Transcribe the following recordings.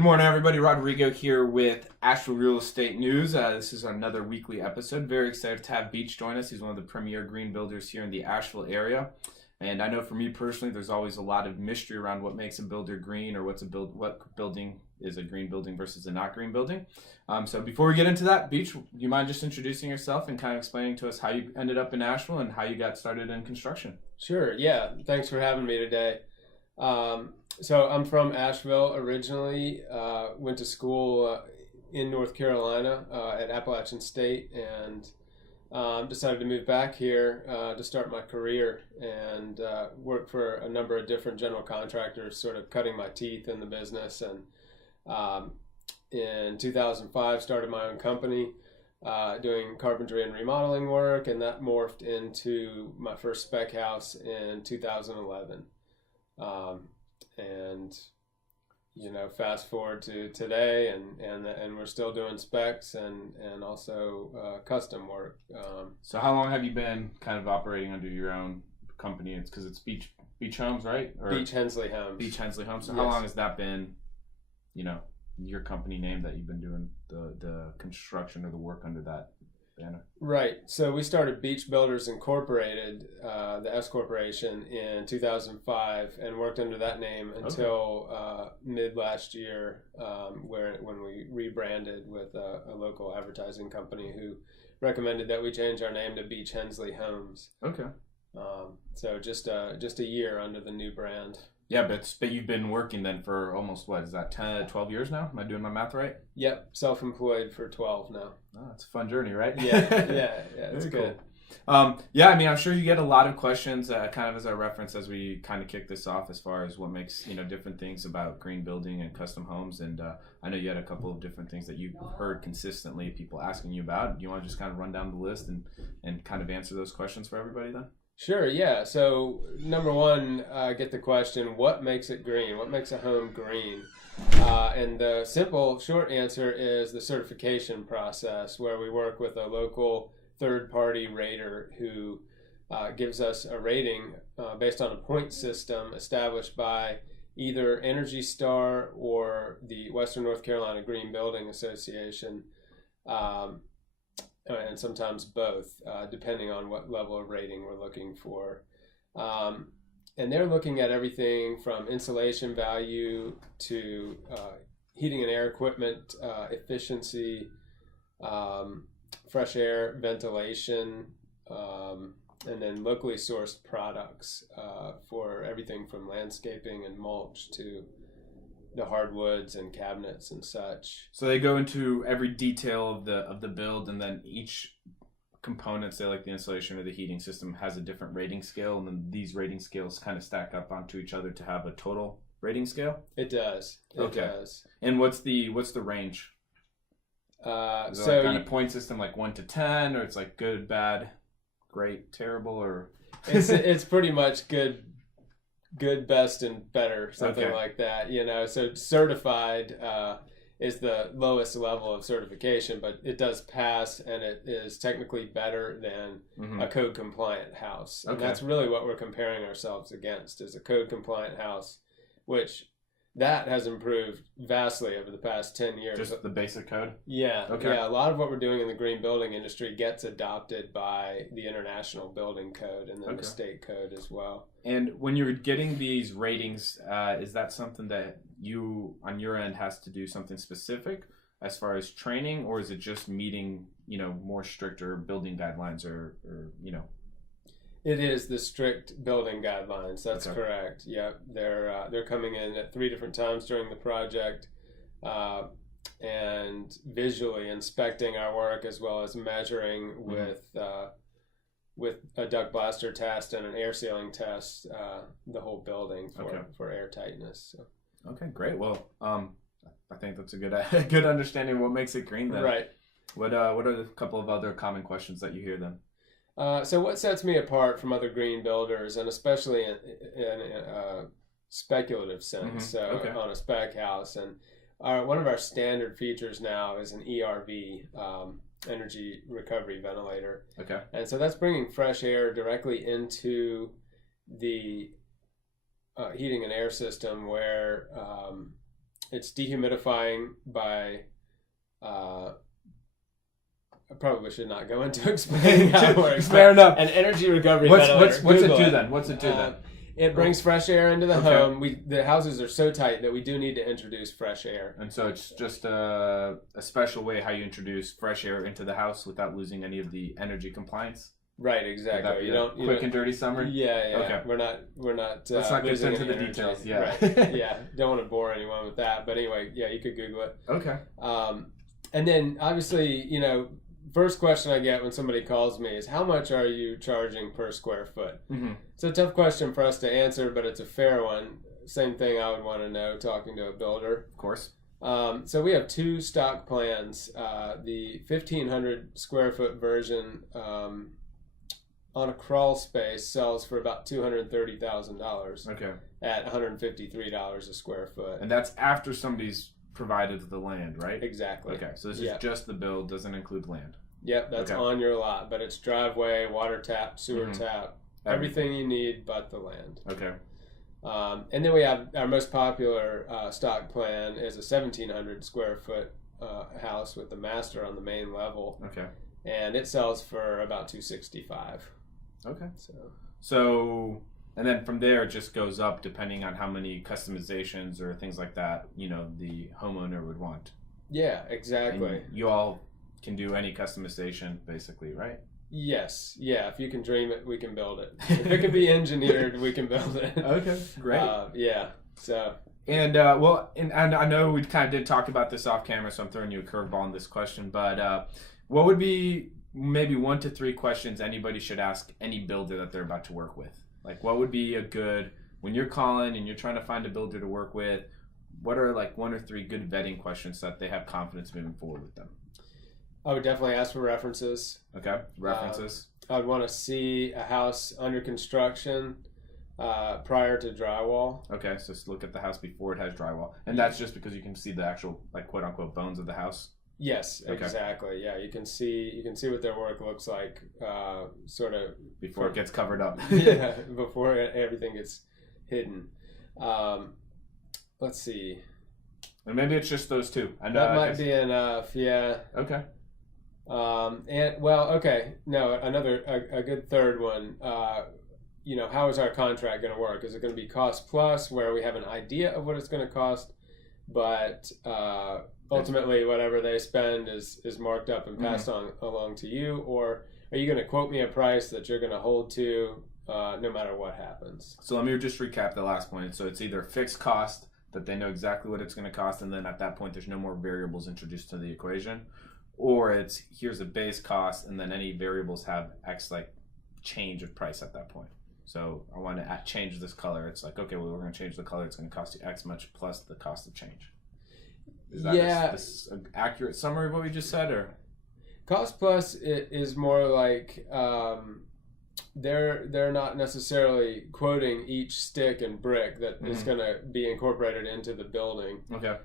Good morning, everybody. Rodrigo here with Asheville Real Estate News. This is another weekly episode. Very excited to have Beach join us. He's one of the premier green builders here in the Asheville area. And I know for me personally, there's always a lot of mystery around what makes a builder green or what building is a green building versus a not green building. So before we get into that, Beach, do you mind just introducing yourself and kind of explaining to us how you ended up in Asheville and how you got started in construction? Sure, yeah. Thanks for having me today. So I'm from Asheville originally, went to school in North Carolina at Appalachian State, and decided to move back here to start my career and work for a number of different general contractors, sort of cutting my teeth in the business. And in 2005, started my own company doing carpentry and remodeling work, and that morphed into my first spec house in 2011. And you know, fast forward to today, and we're still doing specs and also custom work. So how long have you been kind of operating under your own company? It's because it's Beach Homes, right? Or Beach Hensley Homes. Beach Hensley Homes. So Yes. how long has that been, you know, your company name that you've been doing the construction or the work under that banner? Right. So we started Beach Builders Incorporated, the S Corporation, in 2005, and worked under that name until mid last year, when we rebranded with a local advertising company who recommended that we change our name to Beach Hensley Homes. Okay. So just a year under the new brand. Yeah, but you've been working then for almost, what is that, 10, 12 years now? Am I doing my math right? Yep, self-employed for 12 now. Oh, it's a fun journey, right? Yeah, it's Very good. Cool. Yeah, I mean, I'm sure you get a lot of questions kind of as a reference as we kind of kick this off as far as what makes, you know, different things about green building and custom homes. And I know you had a couple of different things that you've heard consistently people asking you about. Do you want to just kind of run down the list and kind of answer those questions for everybody then? Sure, yeah. So number one, I get the question, what makes it green? What makes a home green? And the simple, short answer is the certification process, where we work with a local third-party rater who gives us a rating based on a point system established by either Energy Star or the Western North Carolina Green Building Association. And sometimes both, depending on what level of rating we're looking for. And they're looking at everything from insulation value to heating and air equipment efficiency, fresh air, ventilation, and then locally sourced products for everything from landscaping and mulch to the hardwoods and cabinets and such. So they go into every detail of the build, and then each component, say like the insulation or the heating system, has a different rating scale, and then these rating scales kind of stack up onto each other to have a total rating scale? It does. It does. And what's the range? Is it like kind of point system like 1 to 10, or it's like good, bad, great, terrible, or it's pretty much good, best, and better, something like that, you know. So certified is the lowest level of certification, but it does pass, and it is technically better than a code compliant house. And that's really what we're comparing ourselves against, is a code compliant house, which that has improved vastly over the past 10 years. Just the basic code? Yeah. Yeah. A lot of what we're doing in the green building industry gets adopted by the International Building Code and then the state code as well. And when you're getting these ratings, is that something that you, on your end, has to do something specific as far as training, or is it just meeting, you know, more stricter building guidelines or you know? It is the strict building guidelines. That's correct. Yep, they're coming in at 3 different times during the project, and visually inspecting our work, as well as measuring with a duct blaster test and an air sealing test, the whole building for air tightness. So. Okay, great. Well, I think that's a good understanding of what makes it green then. Right. What are the couple of other common questions that you hear then? So what sets me apart from other green builders, and especially in a speculative sense, on a spec house, and one of our standard features now is an ERV, energy recovery ventilator. Okay. And so that's bringing fresh air directly into the heating and air system, where it's dehumidifying by. I probably should not go into explaining how it works. Fair enough. An energy recovery ventilator. What's it Google do then? What's it do then? It brings fresh air into the home. The houses are so tight that we do need to introduce fresh air. And so it's just a special way how you introduce fresh air into the house without losing any of the energy compliance. Right, exactly. You don't quick and dirty summary. Yeah. Okay. We're not. Let's not get into the details. Yeah. Right. Yeah. Don't want to bore anyone with that. But anyway, yeah, you could Google it. Okay. And then obviously, first question I get when somebody calls me is, how much are you charging per square foot? Mm-hmm. It's a tough question for us to answer, but it's a fair one. Same thing I would want to know talking to a builder. Of course. So we have two stock plans. The 1,500 square foot version on a crawl space sells for about $230,000. Okay. At $153 a square foot. And that's after somebody's provided the land, right? Exactly. Okay, so this is just the build, doesn't include land. Yep, that's on your lot, but it's driveway, water tap, sewer tap, everything you need but the land. Okay. And then we have our most popular stock plan is a 1,700 square foot house with the master on the main level. Okay. And it sells for about $265. Okay. So and then from there it just goes up depending on how many customizations or things like that, the homeowner would want. Yeah, exactly. And you all can do any customization basically, right? Yes. Yeah, if you can dream it, we can build it. If it can be engineered, we can build it. Okay, great. Yeah. So and I know we kind of did talk about this off camera, so I'm throwing you a curveball on this question, but what would be maybe 1 to 3 questions anybody should ask any builder that they're about to work with? Like, what would be a good, when you're calling and you're trying to find a builder to work with, what are like 1 or 3 good vetting questions so that they have confidence moving forward with them? I would definitely ask for references. Okay, references. I would want to see a house under construction prior to drywall. Okay, so look at the house before it has drywall. And that's just because you can see the actual, like, quote unquote bones of the house? Yes, exactly. Yeah, you can see what their work looks like, sort of before it gets covered up. Yeah, before everything gets hidden. Let's see. And maybe it's just those 2. I know that might be enough. Yeah. Okay. Another a good third one. How is our contract going to work? Is it going to be cost plus, where we have an idea of what it's going to cost, but ultimately whatever they spend is marked up and passed on along to you, or are you going to quote me a price that you're going to hold to no matter what happens? So let me just recap the last point. So it's either fixed cost that they know exactly what it's going to cost, and then at that point there's no more variables introduced to the equation, or it's here's a base cost and then any variables have X like change of price at that point. So I want to change this color. It's like, okay, well, we're going to change the color. It's going to cost you X much plus the cost of change. Is that this an accurate summary of what we just said, or? Cost plus is more like they're not necessarily quoting each stick and brick that is going to be incorporated into the building. Okay.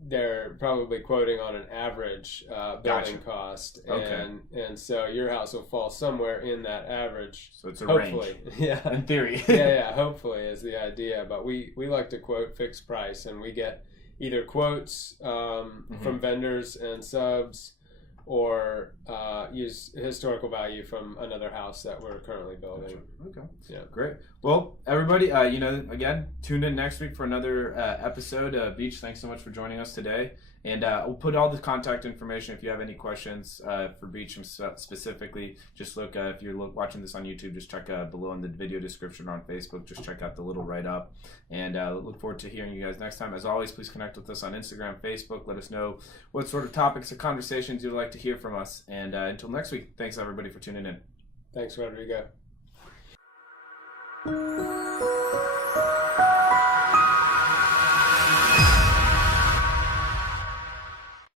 They're probably quoting on an average building cost, and so your house will fall somewhere in that average. So it's a hopefully. range. Yeah. In theory. yeah. Hopefully is the idea, but we like to quote fixed price, and we get either quotes from vendors and subs, or use historical value from another house that we're currently building. Gotcha. Okay. Yeah. Great. Well, everybody, again, tune in next week for another episode. Beach, thanks so much for joining us today. And we'll put all the contact information if you have any questions for Beach specifically. Just look, if you're watching this on YouTube, just check below in the video description or on Facebook. Just check out the little write-up. And look forward to hearing you guys next time. As always, please connect with us on Instagram, Facebook. Let us know what sort of topics or conversations you'd like to hear from us. And until next week, thanks everybody for tuning in. Thanks, Rodrigo.